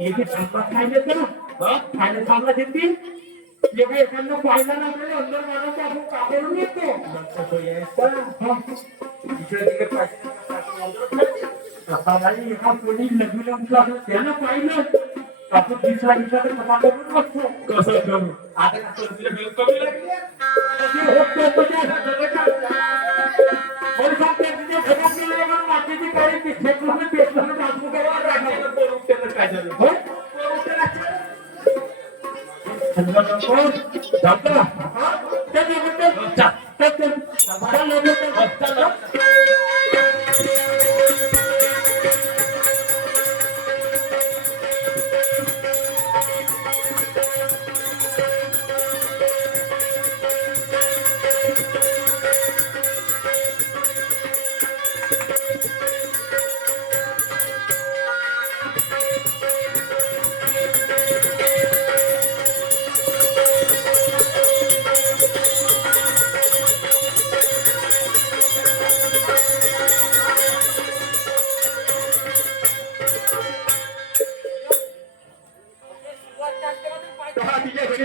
इथे संपत नाही देत ना खायला चांगला देतील एखाद्या पाहिला ना अंदर मानव आपण कापडून येतो एका कोणी लग्न त्यानं पाहिलं आपण तिसरा विचार कसा करून बघतो कसं करू आता कमी लागले मातीची काही पेटलं पेटलं बाजू काय झालं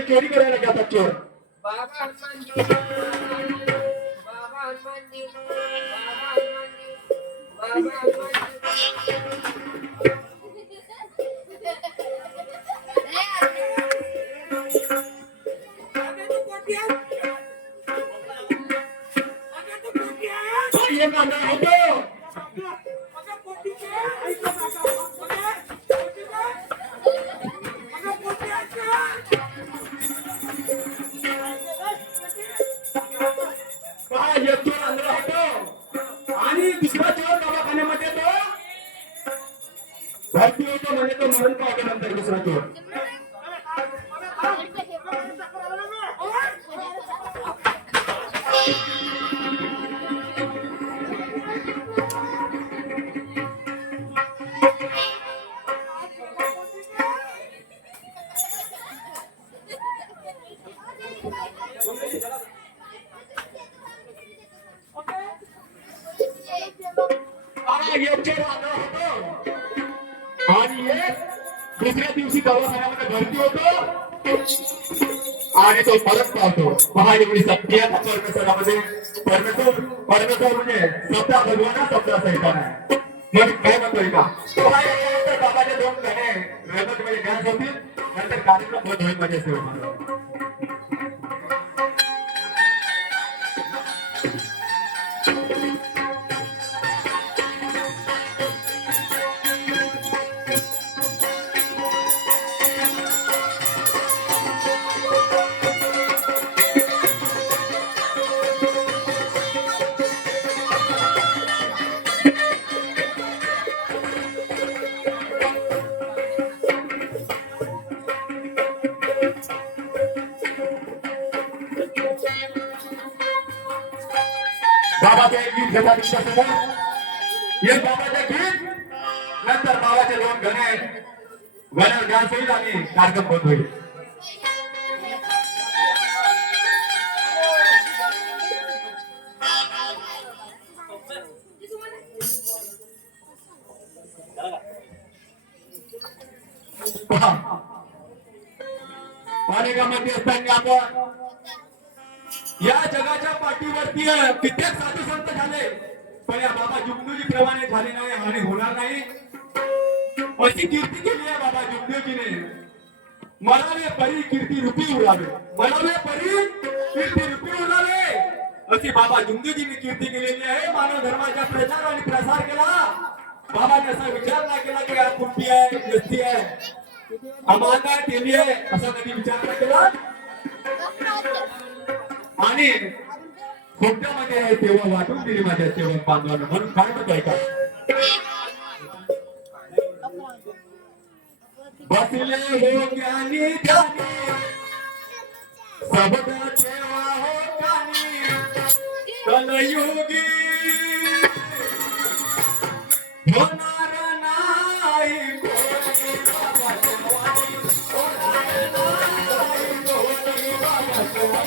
चोरी करायला जातात चोर बाबा हनुमान जी बाबा हनुमान जी बाबा हनुमान जी बाबा हनुमान जी आणि दुसरा चोर दवाखान्यामध्ये तो भरती होतो म्हणजे तो मरण पावतो नंतर दुसरा चोर आणि एक दुसऱ्या दिवशी दवाखान्यामध्ये भरती होतो आणि तो परत पावतो पहा एवढी सत्य परमेश्वरामध्ये परमेश्वर म्हणजे स्वतः भगवान स्वतः सैतान आहे मग काय म्हणतोय का बाबाचे दोन गाणे रगत मध्ये गॅस होतील नंतर कार्यक्रम बंद होईल माझ्या सेवा बाबाच्या एक गीत घेतात तुमच्यासमोर एक बाबाचे गीत नंतर बाबाचे दोन गणे गण्यावर डान्स होईल आणि कार्यक्रम बंद होईल पाणेगामध्ये असताना आपण या जगाच्या पाठीवरती कित्येक साधू संत झाले पण या बाबा जुगनूजी प्रमाणे झाले नाही आणि होणार नाही अशी कीर्ती केली आहे बाबा जुगनूजीने मरावे परी कीर्ती रूपी उरावे, मरावे परी कीर्ती रूपी उरावे अशी बाबा दुंदूजींनी कीर्ती केलेली आहे. मानव धर्माचा प्रचार आणि प्रसार केला. बाबाने असा विचार नाही केला की यार कुठली आहे व्यक्ती आहे आम्हाला केली आहे असा कधी विचार नाही केला. आणि खोट्यामध्ये आहे तेव्हा वाटून दिली माझ्या सेवक बांधवांना. म्हणून काय म्हणतो ऐका, बसले हो ज्ञानी ध्यानी शब्द ठेवा हो ज्ञानी कलयुगी होणार नाही कोणी बाबा जवानी, होणार नाही कोणी बाबा जवानी,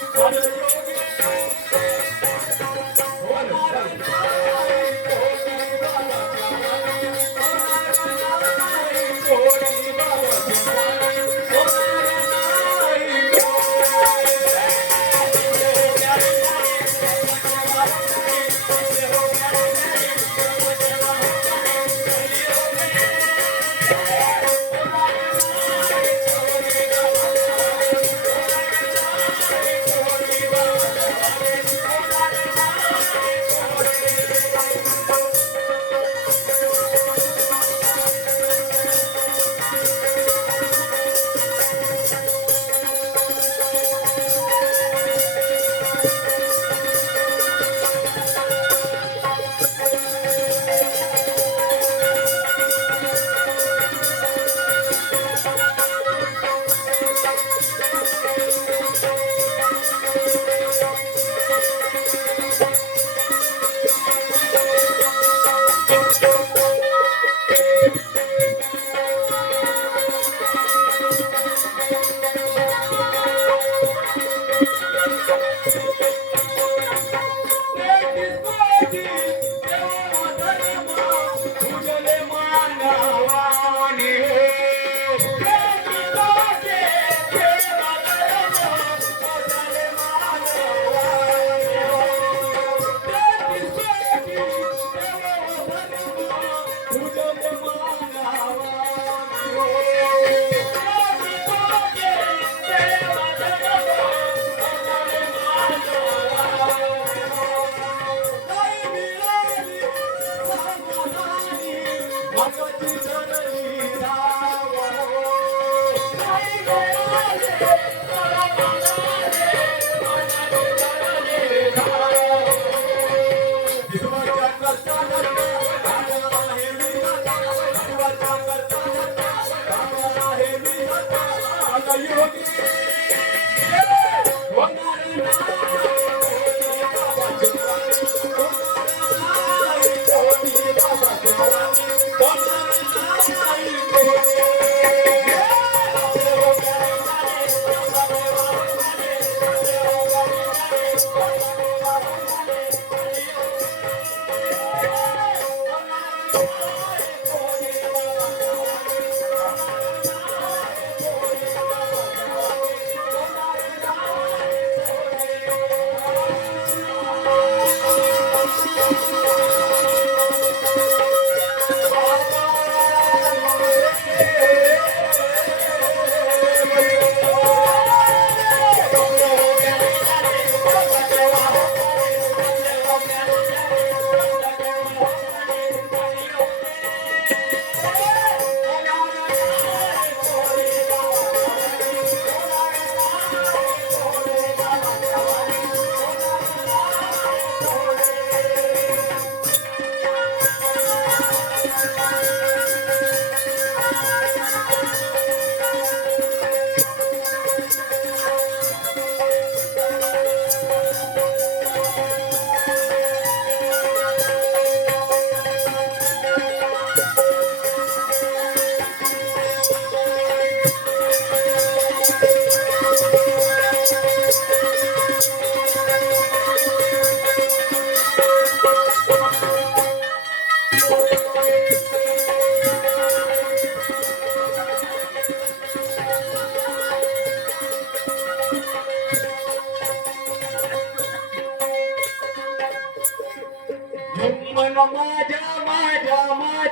होणार नाही कोणी. माझ्या माझ्या माझ्या